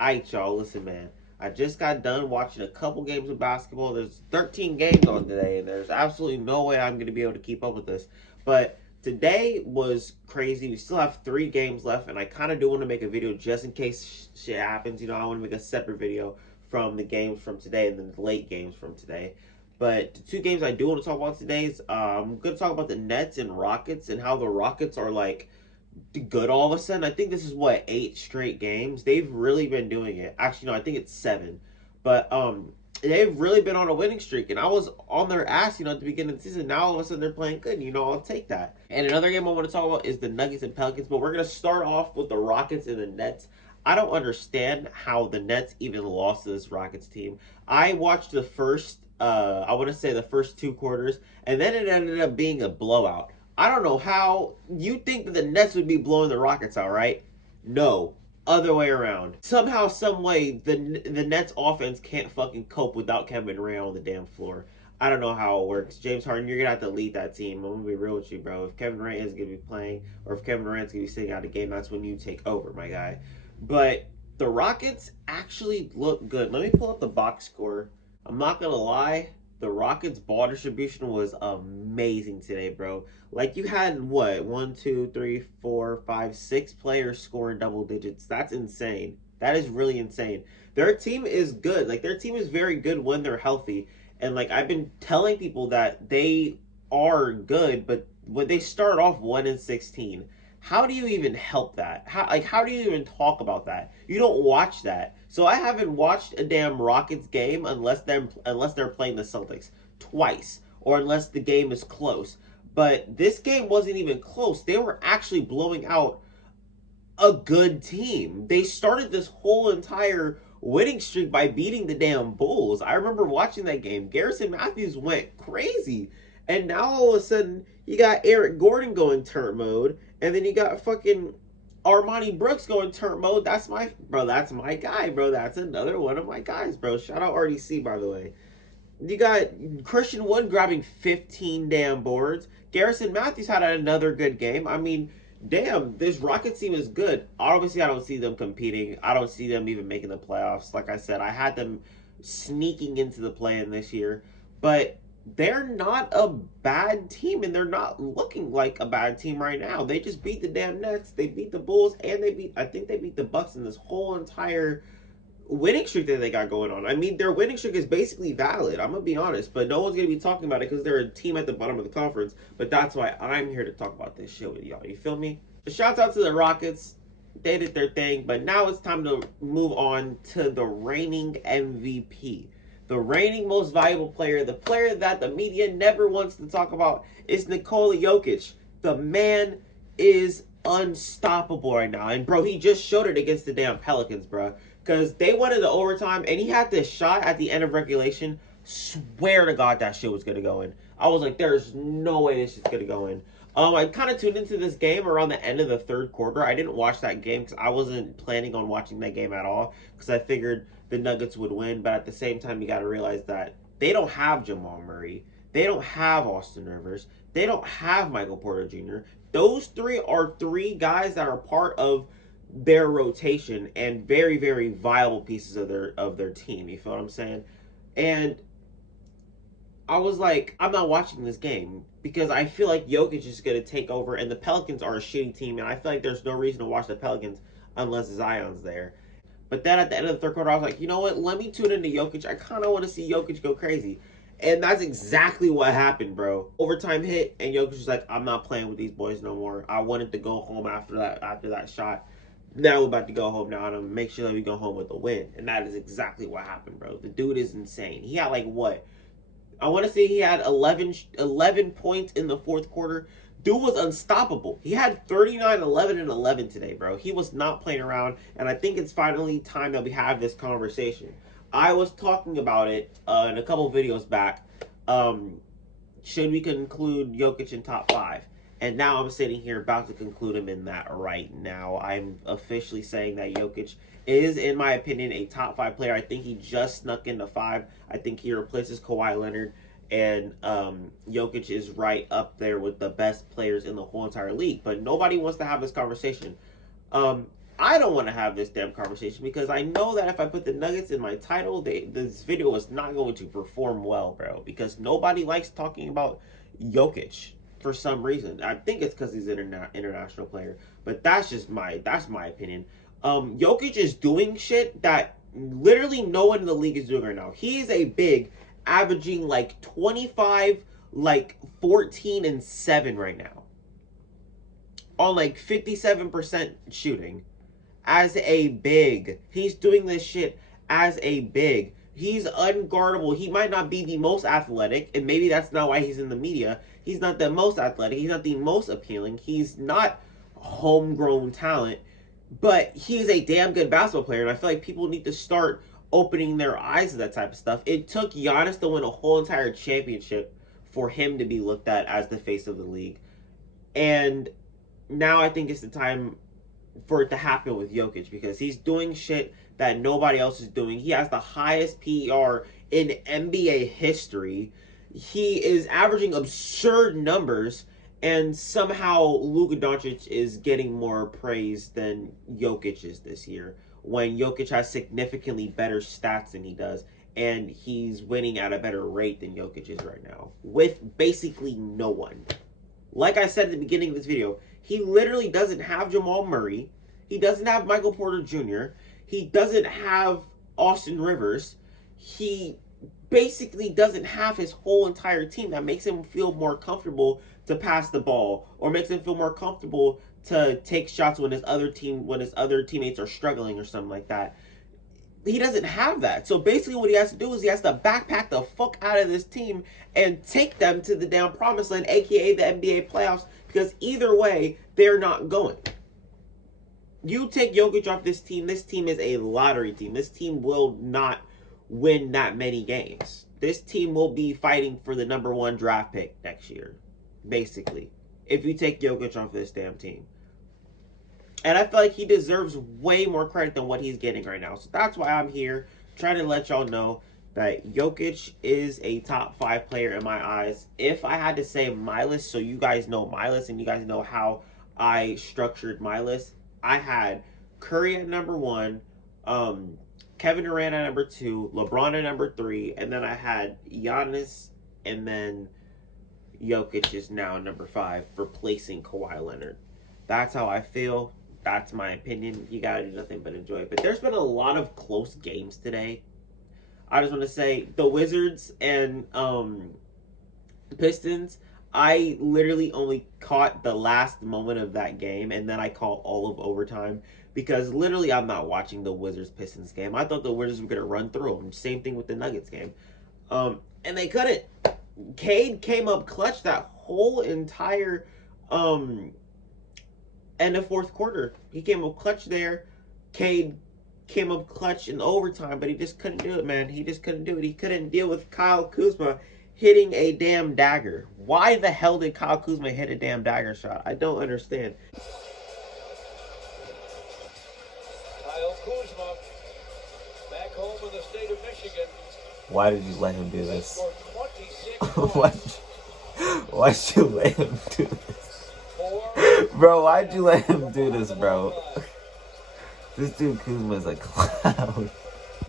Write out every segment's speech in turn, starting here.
Alright, y'all, listen, man. I just got done watching a couple games of basketball. There's 13 games on today, and there's absolutely no way I'm going to be able to keep up with this. But today was crazy. We still have 3 games left, and I kind of do want to make a video just in case shit happens. You know, I want to make a separate video from the games from today and then the late games from today. But the 2 games I do want to talk about today is I'm going to talk about the Nets and Rockets and how the Rockets are like good all of a sudden. I think this is what 8 straight games. They've really been doing it. Actually, no, I think it's 7. But they've really been on a winning streak, and I was on their ass, at the beginning of the season. Now all of a sudden they're playing good. I'll take that. And another game I want to talk about is the Nuggets and Pelicans. But we're gonna start off with the Rockets and the Nets. I don't understand how the Nets even lost to this Rockets team. I watched the first, I want to say the first 2 quarters, and then it ended up being a blowout. I don't know how you think that the Nets would be blowing the Rockets out, right? No, other way around. Somehow, some way, the Nets offense can't fucking cope without Kevin Durant on the damn floor. I don't know how it works. James Harden, you're gonna have to lead that team. I'm gonna be real with you, bro. If Kevin Durant is gonna be playing, or if Kevin Durant's gonna be sitting out a game, that's when you take over, my guy. But the Rockets actually look good. Let me pull up the box score. I'm not gonna lie, the Rockets' ball distribution was amazing today, bro. Like, you had what, 1, 2, 3, 4, 5, 6 players scoring double digits. That's insane. That is really insane. Their team is good. Like, their team is very good when they're healthy. And like, I've been telling people that they are good, but when they start off 1-16, how do you even help that? How do you even talk about that? You don't watch that. So I haven't watched a damn Rockets game unless they're playing the Celtics twice, or unless the game is close. But this game wasn't even close. They were actually blowing out a good team. They started this whole entire winning streak by beating the damn Bulls. I remember watching that game. Garrison Matthews went crazy. And now all of a sudden, you got Eric Gordon going turret mode, and then you got fucking Armani Brooks going turret mode. That's my guy, bro. That's another one of my guys, bro. Shout out RDC, by the way. You got Christian Wood grabbing 15 damn boards. Garrison Matthews had another good game. I mean, damn, this Rockets team is good. Obviously, I don't see them competing. I don't see them even making the playoffs. Like I said, I had them sneaking into the play-in this year. But they're not a bad team, and they're not looking like a bad team right now. They just beat the damn Nets. They beat the Bulls, and I think they beat the Bucks in this whole entire winning streak that they got going on. I mean, their winning streak is basically valid. I'm gonna be honest, but no one's gonna be talking about it because they're a team at the bottom of the conference. But that's why I'm here to talk about this shit with y'all. You feel me? Shouts out to the Rockets. They did their thing, but now it's time to move on to the reigning MVP. The reigning most valuable player, the player that the media never wants to talk about, is Nikola Jokic. The man is unstoppable right now. And bro, he just showed it against the damn Pelicans, bro. Because they went into overtime, and he had this shot at the end of regulation. Swear to God that shit was going to go in. I was like, there's no way this shit's going to go in. I kind of tuned into this game around the end of the 3rd quarter. I didn't watch that game because I wasn't planning on watching that game at all, because I figured the Nuggets would win. But at the same time, you got to realize that they don't have Jamal Murray. They don't have Austin Rivers. They don't have Michael Porter Jr. Those 3 are 3 guys that are part of their rotation and very, very viable pieces of their team. You feel what I'm saying? And I was like, I'm not watching this game because I feel like Jokic is going to take over, and the Pelicans are a shitty team, and I feel like there's no reason to watch the Pelicans unless Zion's there. But then at the end of the 3rd quarter, I was like, you know what? Let me tune into Jokic. I kind of want to see Jokic go crazy. And that's exactly what happened, bro. Overtime hit, and Jokic was like, I'm not playing with these boys no more. I wanted to go home after that shot. Now we're about to go home now, and I'm gonna make sure that we go home with a win. And that is exactly what happened, bro. The dude is insane. He had like what? I want to say he had 11 points in the 4th quarter. Dude was unstoppable. He had 39, 11, and 11 today, bro. He was not playing around, and I think it's finally time that we have this conversation. I was talking about it in a couple videos back. Should we conclude Jokic in top 5? And now I'm sitting here about to conclude him in that right now. I'm officially saying that Jokic is, in my opinion, a top 5 player. I think he just snuck into 5. I think he replaces Kawhi Leonard. And Jokic is right up there with the best players in the whole entire league. But nobody wants to have this conversation. I don't want to have this damn conversation because I know that if I put the Nuggets in my title, this video is not going to perform well, bro. Because nobody likes talking about Jokic for some reason. I think it's because he's an international player, but that's my opinion. Jokic is doing shit that literally no one in the league is doing right now. He is a big, averaging like 25, like 14 and 7 right now, on like 57% shooting. As a big, he's doing this shit as a big. He's unguardable. He might not be the most athletic, and maybe that's not why he's in the media. He's not the most athletic. He's not the most appealing. He's not homegrown talent, but he's a damn good basketball player, and I feel like people need to start opening their eyes to that type of stuff. It took Giannis to win a whole entire championship for him to be looked at as the face of the league. And now I think it's the time for it to happen with Jokic because he's doing shit that nobody else is doing. He has the highest PER in NBA history. He is averaging absurd numbers, and somehow Luka Doncic is getting more praise than Jokic is this year, when Jokic has significantly better stats than he does, and he's winning at a better rate than Jokic is right now, with basically no one. Like I said at the beginning of this video, he literally doesn't have Jamal Murray. He doesn't have Michael Porter Jr. He doesn't have Austin Rivers. He basically doesn't have his whole entire team that makes him feel more comfortable to pass the ball, or makes him feel more comfortable to take shots when his other teammates are struggling or something like that. He doesn't have that. So basically what he has to do is he has to backpack the fuck out of this team and take them to the damn promised land, aka the NBA playoffs, because either way, they're not going. You take Jokic off this team is a lottery team. This team will not win that many games. This team will be fighting for the #1 draft pick next year, basically, if you take Jokic off this damn team. And I feel like he deserves way more credit than what he's getting right now. So that's why I'm here, trying to let y'all know that Jokic is a top 5 player in my eyes. If I had to say my list, so you guys know my list and you guys know how I structured my list, I had Curry at #1, Kevin Durant at #2, LeBron at #3, and then I had Giannis, and then Jokic is now #5, replacing Kawhi Leonard. That's how I feel. That's my opinion. You gotta do nothing but enjoy it. But there's been a lot of close games today. I just want to say the Wizards and Pistons, I literally only caught the last moment of that game, and then I caught all of overtime, because literally I'm not watching the Wizards-Pistons game. I thought the Wizards were going to run through them. Same thing with the Nuggets game. And they couldn't. Cade came up clutch that whole entire end of fourth quarter. He came up clutch there. Cade came up clutch in overtime, but he just couldn't do it, man. He just couldn't do it. He couldn't deal with Kyle Kuzma hitting a damn dagger. Why the hell did Kyle Kuzma hit a damn dagger shot? I don't understand. Kyle Kuzma, back home in the state of Michigan. Why did you let him do this? Why'd you let him do this? Bro, why'd you let him do this, bro? This dude Kuzma is a clown.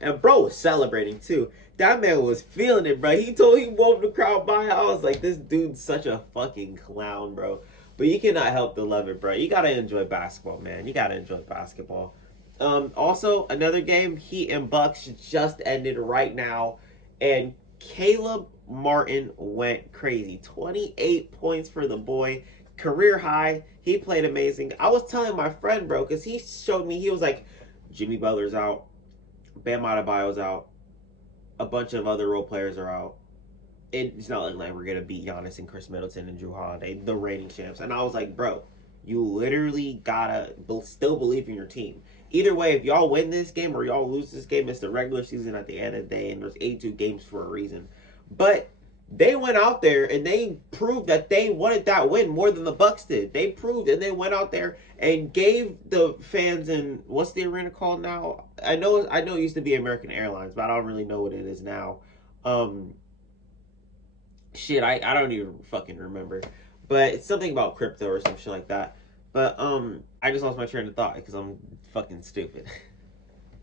And bro was celebrating too. That man was feeling it, bro. He wove the crowd by. I was like, this dude's such a fucking clown, bro. But you cannot help to love it, bro. You gotta enjoy basketball, man. You gotta enjoy basketball. Also, another game, Heat and Bucks just ended right now. And Caleb Martin went crazy. 28 points for the boy. Career high. He played amazing. I was telling my friend, bro, because he showed me, he was like, Jimmy Butler's out. Bam Adebayo's out. A bunch of other role players are out. It's not like we're going to beat Giannis and Chris Middleton and Drew Holiday, the reigning champs. And I was like, bro, you literally gotta still believe in your team. Either way, if y'all win this game or y'all lose this game, it's the regular season at the end of the day, and there's 82 games for a reason. But they went out there and they proved that they wanted that win more than the Bucks did. They proved, and they went out there and gave the fans in, what's the arena called now? I know it used to be American Airlines, but I don't really know what it is now. Shit, I don't even fucking remember. But it's something about crypto or some shit like that. But I just lost my train of thought because I'm fucking stupid.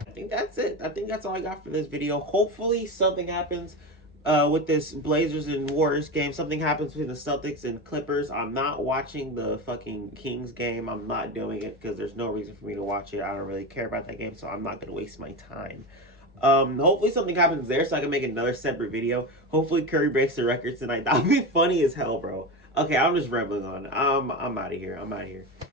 I think that's it. I think that's all I got for this video. Hopefully something happens with this Blazers and Warriors game. Something happens between the Celtics and Clippers. I'm not watching the fucking Kings game. I'm not doing it because there's no reason for me to watch it. I don't really care about that game, so I'm not going to waste my time. Hopefully something happens there so I can make another separate video. Hopefully Curry breaks the record tonight. That would be funny as hell, bro. Okay, I'm just rambling on. I'm out of here. I'm out of here.